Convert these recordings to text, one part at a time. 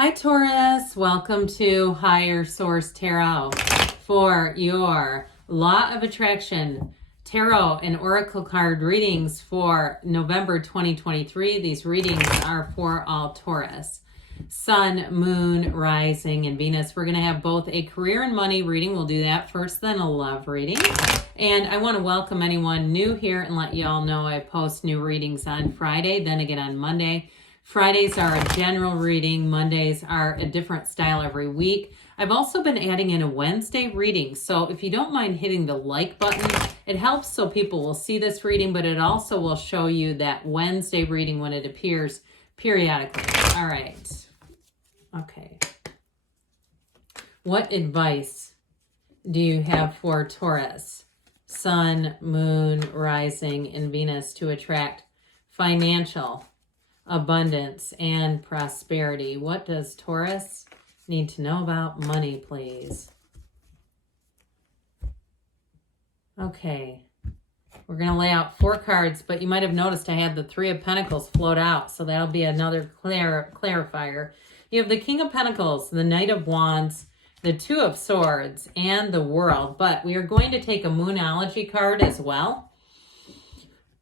Hi Taurus, welcome to Higher Source Tarot for your Law of Attraction Tarot and Oracle card readings for November 2023. These readings are for all Taurus. Sun, Moon, Rising, and Venus. We're going to have both a career and money reading. We'll do that first, then a love reading. And I want to welcome anyone new here and let you all know I post new readings on Friday, then again on Monday. Fridays are a general reading. Mondays are a different style every week. I've also been adding in a Wednesday reading. So if you don't mind hitting the like button, it helps so people will see this reading, but it also will show you that Wednesday reading when it appears periodically. All right. Okay. What advice do you have for Taurus, Sun, Moon, Rising, and Venus to attract financial abundance and prosperity? What does Taurus need to know about money, please? Okay, we're going to lay out 4 cards, but you might have noticed I had the 3 of Pentacles float out, so that'll be another clarifier. You have the King of Pentacles, the Knight of Wands, the 2 of Swords, and the World, but we are going to take a Moonology card as well.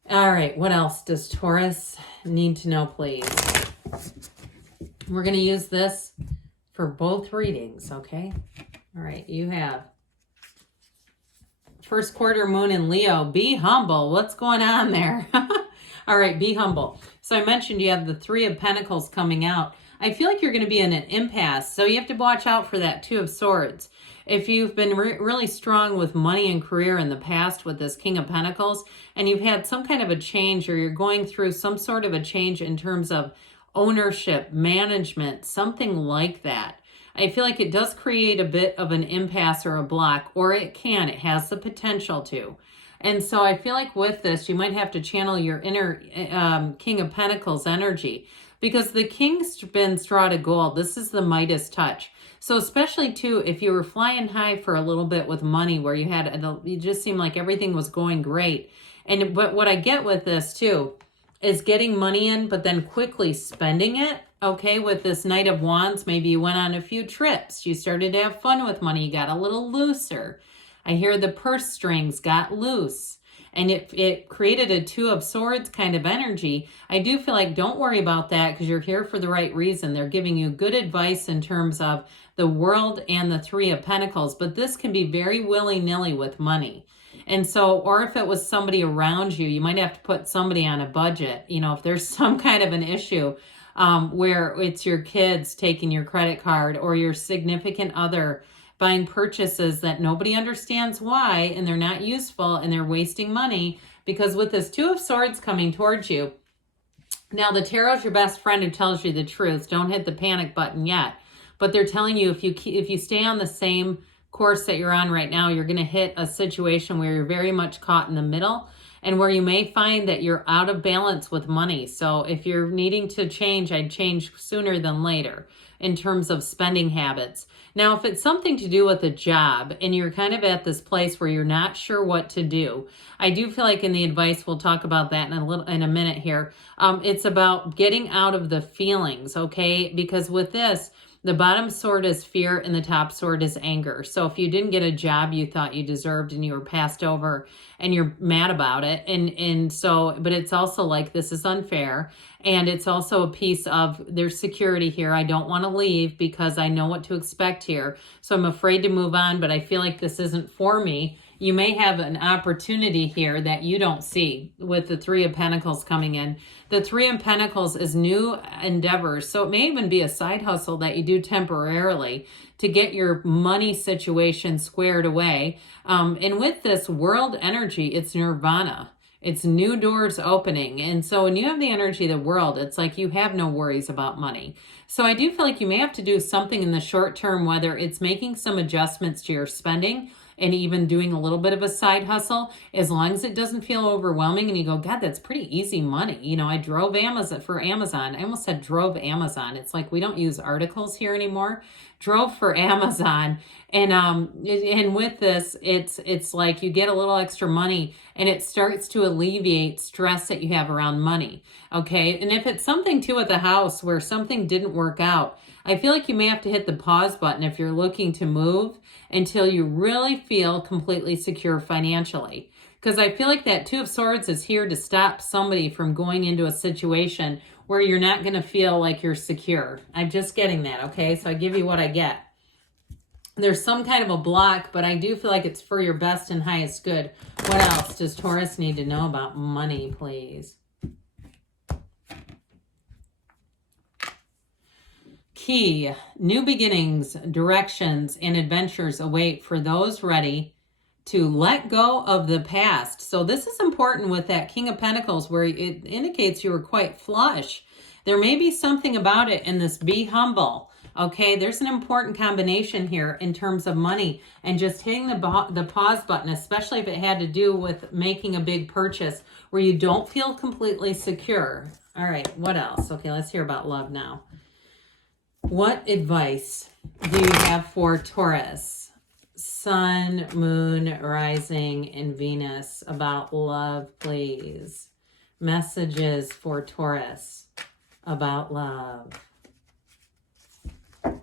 All right, what else does Taurus need to know, please? We're going to use this for both readings, okay? All right, you have first quarter Moon in Leo. Be humble. What's going on there? All right, be humble. So I mentioned you have the 3 of Pentacles coming out. I feel like you're going to be in an impasse, so you have to watch out for that 2 of Swords. If you've been really strong with money and career in the past with this King of Pentacles, and you've had some kind of a change, or you're going through some sort of a change in terms of ownership, management, something like that, I feel like it does create a bit of an impasse or a block, or it has the potential to. And so I feel like with this, you might have to channel your inner King of Pentacles energy, because the King's been straw to gold. This is the Midas touch. So especially too, if you were flying high for a little bit with money, where you just seemed like everything was going great. But what I get with this too is getting money in, but then quickly spending it. Okay, with this Knight of Wands, maybe you went on a few trips. You started to have fun with money. You got a little looser. I hear the purse strings got loose. And it created a 2 of Swords kind of energy. I do feel like don't worry about that, because you're here for the right reason. They're giving you good advice in terms of the World and the 3 of Pentacles. But this can be very willy-nilly with money. And so, or if it was somebody around you, you might have to put somebody on a budget. You know, if there's some kind of an issue where it's your kids taking your credit card, or your significant other buying purchases that nobody understands why, and they're not useful, and they're wasting money. Because with this 2 of Swords coming towards you, now the tarot's your best friend who tells you the truth. Don't hit the panic button yet. But they're telling you if you stay on the same course that you're on right now, you're going to hit a situation where you're very much caught in the middle, and where you may find that you're out of balance with money. So if you're needing to change, I'd change sooner than later in terms of spending habits. Now, if it's something to do with a job and you're kind of at this place where you're not sure what to do, I do feel like in the advice, we'll talk about that in a minute here. It's about getting out of the feelings, okay? Because with this, the bottom sword is fear and the top sword is anger. So if you didn't get a job you thought you deserved and you were passed over and you're mad about it, and so, but it's also like, this is unfair. And it's also a piece of there's security here. I don't want to leave because I know what to expect here. So I'm afraid to move on, but I feel like this isn't for me. You may have an opportunity here that you don't see with the 3 of Pentacles coming in. The 3 of Pentacles is new endeavors. So it may even be a side hustle that you do temporarily to get your money situation squared away. And with this World energy, it's nirvana. It's new doors opening. And so when you have the energy of the World, it's like you have no worries about money. So I do feel like you may have to do something in the short term, whether it's making some adjustments to your spending and even doing a little bit of a side hustle, as long as it doesn't feel overwhelming and you go, God, that's pretty easy money. You know, I drove Amazon. I almost said drove Amazon. It's like we don't use articles here anymore. drove for Amazon, and with this, it's like you get a little extra money, and it starts to alleviate stress that you have around money. Okay, and if it's something too at the house where something didn't work out, I feel like you may have to hit the pause button if you're looking to move until you really feel completely secure financially. Because I feel like that Two of Swords is here to stop somebody from going into a situation where you're not going to feel like you're secure. I'm just getting that, okay? So I give you what I get. There's some kind of a block, but I do feel like it's for your best and highest good. What else does Taurus need to know about money, please? Key, new beginnings, directions, and adventures await for those ready to let go of the past. So this is important with that King of Pentacles, where it indicates you were quite flush. There may be something about it in this be humble. Okay, there's an important combination here in terms of money and just hitting the pause button, especially if it had to do with making a big purchase where you don't feel completely secure. All right, what else? Okay, let's hear about love now. What advice do you have for Taurus? Sun, Moon, Rising, and Venus about love, please. Messages for Taurus about love. All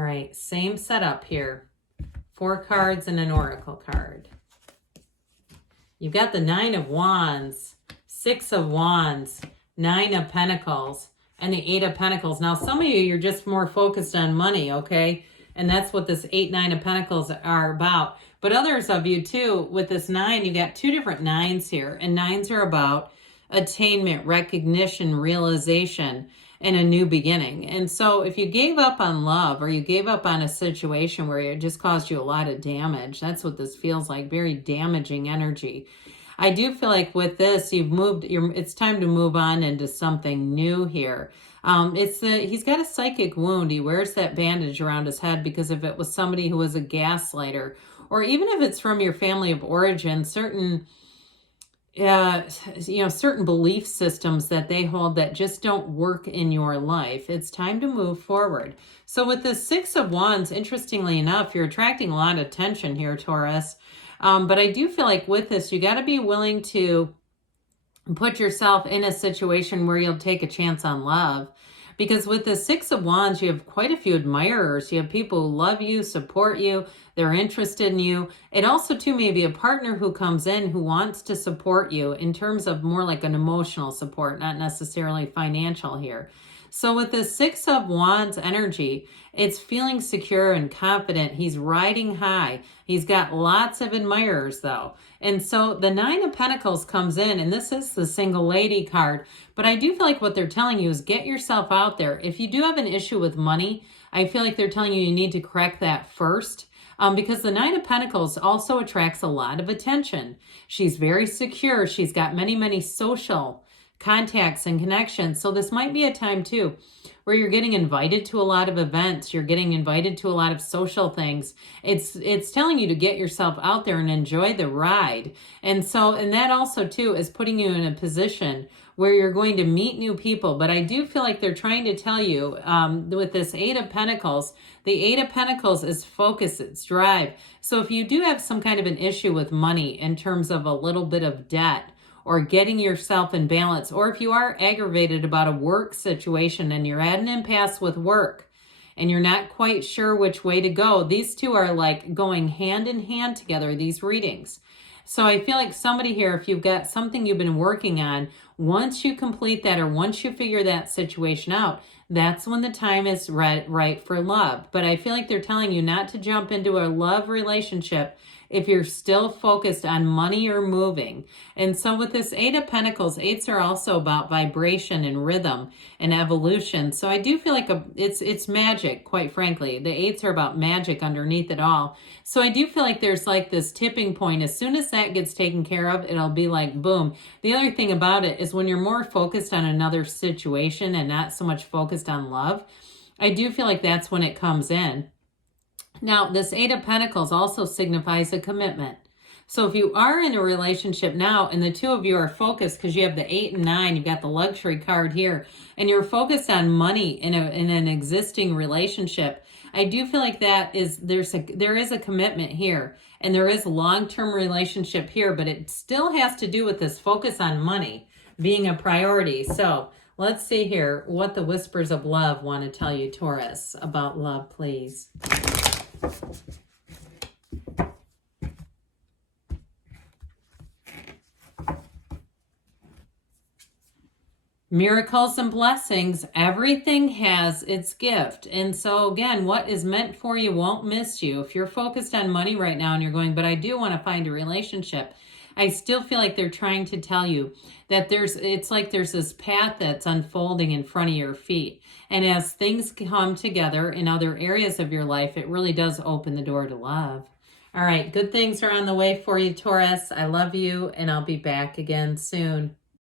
right, same setup here. 4 cards and an oracle card. You've got the 9 of Wands, 6 of Wands, 9 of Pentacles, and the 8 of Pentacles. Now, some of you, you're just more focused on money, okay? And that's what this 8, 9 of Pentacles are about. But others of you, too, with this 9, you got 2 different 9s here. And 9s are about attainment, recognition, realization, and a new beginning. And so if you gave up on love or you gave up on a situation where it just caused you a lot of damage, that's what this feels like, very damaging energy. I do feel like with this, you've moved, it's time to move on into something new here. He's got a psychic wound. He wears that bandage around his head because if it was somebody who was a gaslighter, or even if it's from your family of origin, certain certain belief systems that they hold that just don't work in your life. It's time to move forward. So with the 6 of Wands, interestingly enough, you're attracting a lot of attention here, Taurus. But I do feel like with this, you got to be willing to put yourself in a situation where you'll take a chance on love. Because with the 6 of Wands, you have quite a few admirers. You have people who love you, support you, they're interested in you. It also, too, may be a partner who comes in who wants to support you in terms of more like an emotional support, not necessarily financial here. So with the 6 of Wands energy, it's feeling secure and confident. He's riding high. He's got lots of admirers, though. And so the 9 of Pentacles comes in, and this is the single lady card. But I do feel like what they're telling you is get yourself out there. If you do have an issue with money, I feel like they're telling you need to correct that first. Because the 9 of Pentacles also attracts a lot of attention. She's very secure. She's got many, many social contacts and connections. So this might be a time too where you're getting invited to a lot of events. You're getting invited to a lot of social things. It's telling you to get yourself out there and enjoy the ride. And that also too is putting you in a position where you're going to meet new people. But I do feel like they're trying to tell you with this 8 of Pentacles, the 8 of Pentacles is focus, it's drive. So if you do have some kind of an issue with money in terms of a little bit of debt, or getting yourself in balance, or if you are aggravated about a work situation and you're at an impasse with work and you're not quite sure which way to go, these two are like going hand in hand together, these readings. So I feel like somebody here, if you've got something you've been working on, once you complete that or once you figure that situation out, that's when the time is right for love. But I feel like they're telling you not to jump into a love relationship if you're still focused on money or moving. And so with this 8 of Pentacles, 8s are also about vibration and rhythm and evolution. So I do feel like it's magic, quite frankly. The 8s are about magic underneath it all. So I do feel like there's like this tipping point. As soon as that gets taken care of, it'll be like boom. The other thing about it is when you're more focused on another situation and not so much focused on love, I do feel like that's when it comes in. Now, this 8 of Pentacles also signifies a commitment. So if you are in a relationship now and the two of you are focused, because you have the 8 and 9, you've got the luxury card here, and you're focused on money in an existing relationship, I do feel like there is a commitment here, and there is a long-term relationship here, but it still has to do with this focus on money being a priority. So let's see here what the whispers of love want to tell you, Taurus, about love, please. Miracles and blessings, everything has its gift. And so again, what is meant for you won't miss you. If you're focused on money right now and you're going, but I do want to find a relationship, I still feel like they're trying to tell you that it's like there's this path that's unfolding in front of your feet. And as things come together in other areas of your life, it really does open the door to love. All right, good things are on the way for you, Taurus. I love you, and I'll be back again soon.